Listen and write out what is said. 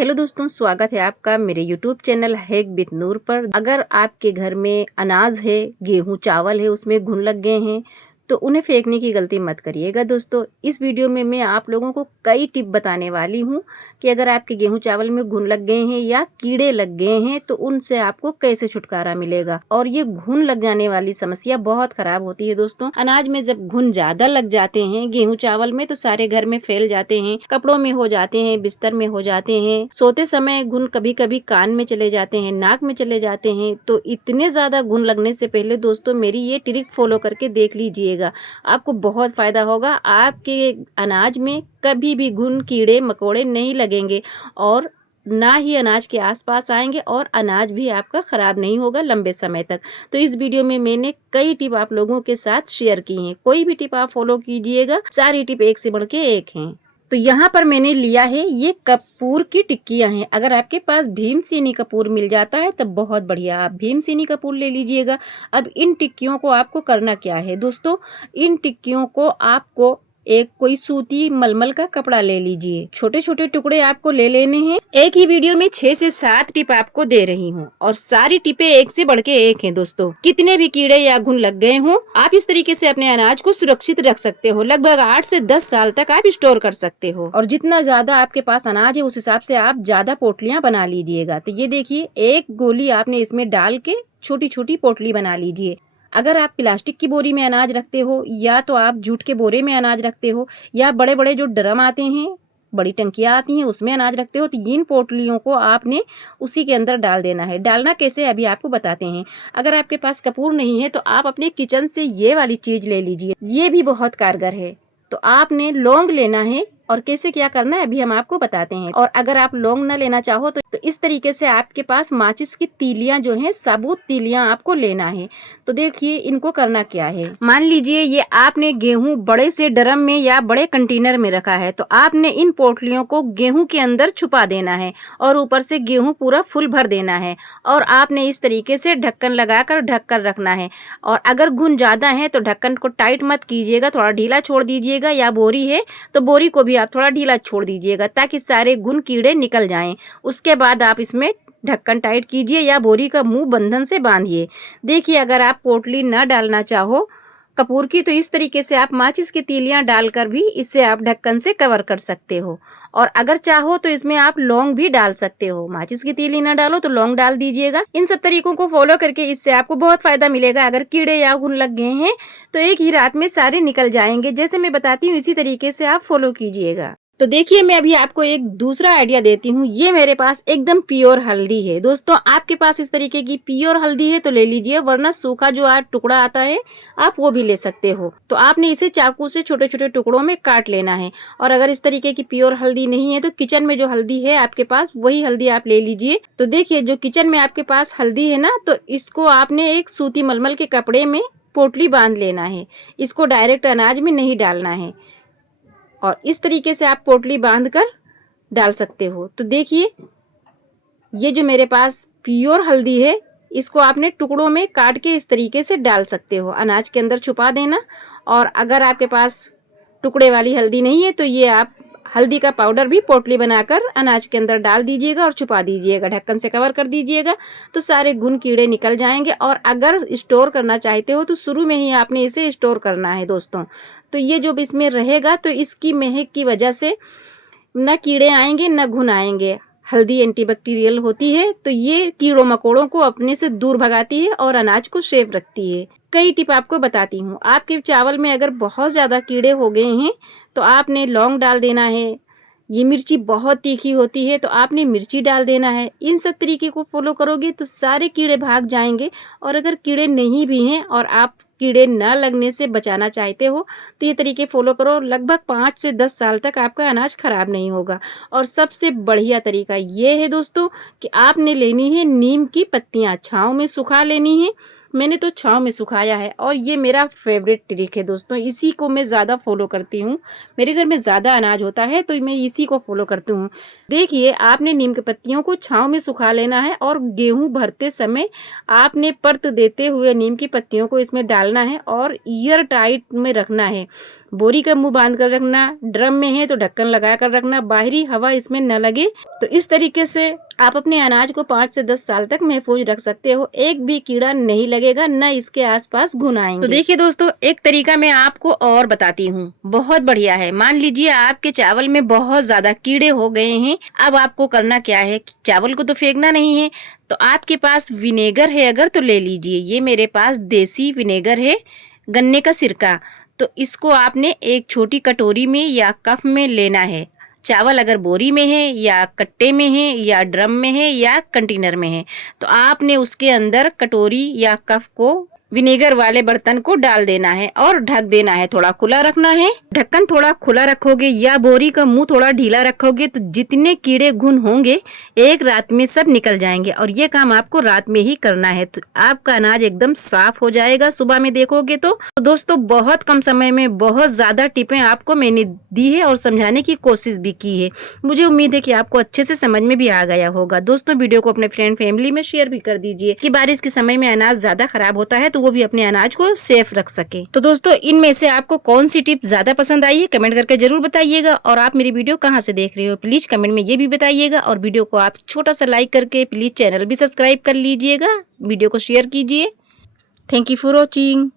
Hello दोस्तों, स्वागत है आपका मेरे यूट्यूब चैनल हैक विद नूर पर। अगर आपके घर में अनाज है, गेहूं चावल है, उसमें घुन लग गए हैं तो उन्हें फेंकने की गलती मत करिएगा। दोस्तों, इस वीडियो में मैं आप लोगों को कई टिप बताने वाली हूं कि अगर आपके गेहूं चावल में घुन लग गए हैं या कीड़े लग गए हैं तो उनसे आपको कैसे छुटकारा मिलेगा। और ये घुन लग जाने वाली समस्या बहुत खराब होती है। दोस्तों, अनाज में जब घुन ज्यादा लग जाते हैं गेहूं चावल में तो सारे घर में फैल जाते हैं, कपड़ों में हो जाते हैं, बिस्तर में हो जाते हैं, सोते समय घुन कभी कभी कान में चले जाते हैं, नाक में चले जाते हैं। तो इतने ज्यादा घुन लगने से पहले दोस्तों मेरी ये ट्रिक फॉलो करके देख लीजिएगा, आपको बहुत फायदा होगा। आपके अनाज में कभी भी घुन कीड़े मकोड़े नहीं लगेंगे और ना ही अनाज के आसपास आएंगे और अनाज भी आपका खराब नहीं होगा लंबे समय तक। तो इस वीडियो में मैंने कई टिप आप लोगों के साथ शेयर की हैं, कोई भी टिप आप फॉलो कीजिएगा, सारी टिप एक से बढ़ के एक हैं। तो यहाँ पर मैंने लिया है ये कपूर की टिक्कियां हैं। अगर आपके पास भीमसेनी कपूर मिल जाता है तब बहुत बढ़िया, आप भीमसेनी कपूर ले लीजिएगा। अब इन टिक्कियों को आपको करना क्या है दोस्तों, इन टिक्कियों को आपको एक कोई सूती मलमल का कपड़ा ले लीजिए, छोटे छोटे टुकड़े आपको ले लेने हैं। एक ही वीडियो में 6 से 7 टिप आपको दे रही हूँ और सारी टिपें एक से बढ़ के एक हैं। दोस्तों, कितने भी कीड़े या घुन लग गए हों, आप इस तरीके से अपने अनाज को सुरक्षित रख सकते हो। लगभग 8 से 10 साल तक आप स्टोर कर सकते हो और जितना ज्यादा आपके पास अनाज है उस हिसाब से आप ज्यादा पोटलियां बना लीजिएगा। तो ये देखिए, एक गोली आपने इसमें डाल के छोटी छोटी पोटली बना लीजिए। अगर आप प्लास्टिक की बोरी में अनाज रखते हो या तो आप जूट के बोरे में अनाज रखते हो या बड़े बड़े जो ड्रम आते हैं, बड़ी टंकियां आती हैं, उसमें अनाज रखते हो, तो इन पोटलियों को आपने उसी के अंदर डाल देना है। डालना कैसे अभी आपको बताते हैं। अगर आपके पास कपूर नहीं है तो आप अपने किचन से ये वाली चीज ले लीजिए, ये भी बहुत कारगर है। तो आपने लौंग लेना है और कैसे क्या करना है अभी हम आपको बताते हैं। और अगर आप लौंग न लेना चाहो तो इस तरीके से आपके पास माचिस की तीलियां जो हैं, साबुत तीलियां आपको लेना है। तो देखिए इनको करना क्या है। मान लीजिए ये आपने गेहूं बड़े से ड्रम में या बड़े कंटेनर में रखा है, तो आपने इन पोटलियों को गेहूं के अंदर छुपा देना है और ऊपर से गेहूं पूरा फुल भर देना है और आपने इस तरीके से ढक्कन लगाकर ढक कर रखना है। और अगर घुन ज्यादा है तो ढक्कन को टाइट मत कीजिएगा, थोड़ा ढीला छोड़ दीजिएगा, या बोरी है तो बोरी को भी आप थोड़ा ढीला छोड़ दीजिएगा ताकि सारे घुन कीड़े निकल जाएं। उसके बाद आप इसमें ढक्कन टाइट कीजिए या बोरी का मुंह बंधन से बांधिए। देखिए, अगर आप पोटली न डालना चाहो कपूर की तो इस तरीके से आप माचिस की तीलियां डालकर भी इससे आप ढक्कन से कवर कर सकते हो। और अगर चाहो तो इसमें आप लौंग भी डाल सकते हो। माचिस की तीली ना डालो तो लौंग डाल दीजिएगा। इन सब तरीकों को फॉलो करके इससे आपको बहुत फायदा मिलेगा। अगर कीड़े या घुन लग गए हैं तो एक ही रात में सारे निकल जाएंगे। जैसे मैं बताती हूँ इसी तरीके से आप फॉलो कीजिएगा। तो देखिए, मैं अभी आपको एक दूसरा आइडिया देती हूँ। ये मेरे पास एकदम प्योर हल्दी है। दोस्तों, आपके पास इस तरीके की प्योर हल्दी है तो ले लीजिए, वरना सूखा जो टुकड़ा आता है आप वो भी ले सकते हो। तो आपने इसे चाकू से छोटे छोटे टुकड़ों में काट लेना है। और अगर इस तरीके की प्योर हल्दी नहीं है तो किचन में जो हल्दी है आपके पास वही हल्दी आप ले लीजिए। तो देखिए, जो किचन में आपके पास हल्दी है ना, तो इसको आपने एक सूती मलमल के कपड़े में पोटली बांध लेना है। इसको डायरेक्ट अनाज में नहीं डालना है और इस तरीके से आप पोटली बांधकर डाल सकते हो। तो देखिए, ये जो मेरे पास प्योर हल्दी है इसको आपने टुकड़ों में काट के इस तरीके से डाल सकते हो, अनाज के अंदर छुपा देना। और अगर आपके पास टुकड़े वाली हल्दी नहीं है तो ये आप हल्दी का पाउडर भी पोटली बनाकर अनाज के अंदर डाल दीजिएगा और छुपा दीजिएगा, ढक्कन से कवर कर दीजिएगा, तो सारे घुन कीड़े निकल जाएंगे। और अगर स्टोर करना चाहते हो तो शुरू में ही आपने इसे स्टोर करना है दोस्तों। तो ये जो इसमें रहेगा तो इसकी महक की वजह से न कीड़े आएंगे न घुन आएंगे। हल्दी एंटीबैक्टीरियल होती है तो ये कीड़ों मकोड़ों को अपने से दूर भगाती है और अनाज को सेफ रखती है। कई टिप आपको बताती हूँ। आपके चावल में अगर बहुत ज़्यादा कीड़े हो गए हैं तो आपने लौंग डाल देना है। ये मिर्ची बहुत तीखी होती है तो आपने मिर्ची डाल देना है। इन सब तरीके को फॉलो करोगे तो सारे कीड़े भाग जाएंगे। और अगर कीड़े नहीं भी हैं और आप कीड़े न लगने से बचाना चाहते हो तो ये तरीके फॉलो करो, लगभग 5 से 10 साल तक आपका अनाज खराब नहीं होगा। और सबसे बढ़िया तरीका ये है दोस्तों कि आपने लेनी है नीम की पत्तियां, छांव में सुखा लेनी है मैंने तो छाँव में सुखाया है और ये मेरा फेवरेट ट्रिक है दोस्तों, इसी को मैं ज़्यादा फॉलो करती हूँ। मेरे घर में ज़्यादा अनाज होता है तो मैं इसी को फॉलो करती हूँ। देखिए, आपने नीम की पत्तियों को छाँव में सुखा लेना है और गेहूँ भरते समय आपने परत देते हुए नीम की पत्तियों को इसमें डालना है और ईयर टाइट में रखना है। बोरी का मुंह बांध कर रखना, ड्रम में है तो ढक्कन लगा कर रखना, बाहरी हवा इसमें न लगे। तो इस तरीके से आप अपने अनाज को 5 से 10 साल तक महफूज रख सकते हो। एक भी कीड़ा नहीं लगेगा, न इसके आसपास घुन आएंगे। तो देखिए दोस्तों, एक तरीका मैं आपको और बताती हूँ, बहुत बढ़िया है। मान लीजिए आपके चावल में बहुत ज्यादा कीड़े हो गए हैं। अब आपको करना क्या है, चावल को तो फेंकना नहीं है, तो आपके पास विनेगर है अगर तो ले लीजिए। ये मेरे पास देसी विनेगर है, गन्ने का सिरका। तो इसको आपने एक छोटी कटोरी में या कप में लेना है। चावल अगर बोरी में है या कट्टे में है या ड्रम में है या कंटेनर में है, तो आपने उसके अंदर कटोरी या कप को विनेगर वाले बर्तन को डाल देना है और ढक देना है। थोड़ा खुला रखना है। ढक्कन थोड़ा खुला रखोगे या बोरी का मुंह थोड़ा ढीला रखोगे तो जितने कीड़े घुन होंगे एक रात में सब निकल जाएंगे। और ये काम आपको रात में ही करना है, तो आपका अनाज एकदम साफ हो जाएगा सुबह में देखोगे तो। दोस्तों, बहुत कम समय में बहुत ज्यादा टिपें आपको मैंने दी है और समझाने की कोशिश भी की है। मुझे उम्मीद है कि आपको अच्छे से समझ में भी आ गया होगा। दोस्तों, वीडियो को अपने फ्रेंड फैमिली में शेयर भी कर दीजिए कि बारिश के समय में अनाज ज्यादा खराब होता है तो वो भी अपने अनाज को सेफ रख सके। तो दोस्तों, इनमें से आपको कौन सी टिप ज्यादा पसंद आई है कमेंट करके जरूर बताइएगा। और आप मेरी वीडियो कहाँ से देख रहे हो प्लीज कमेंट में ये भी बताइएगा। और वीडियो को आप छोटा सा लाइक करके प्लीज चैनल भी सब्सक्राइब कर लीजिएगा। वीडियो को शेयर कीजिए। Thank you for watching.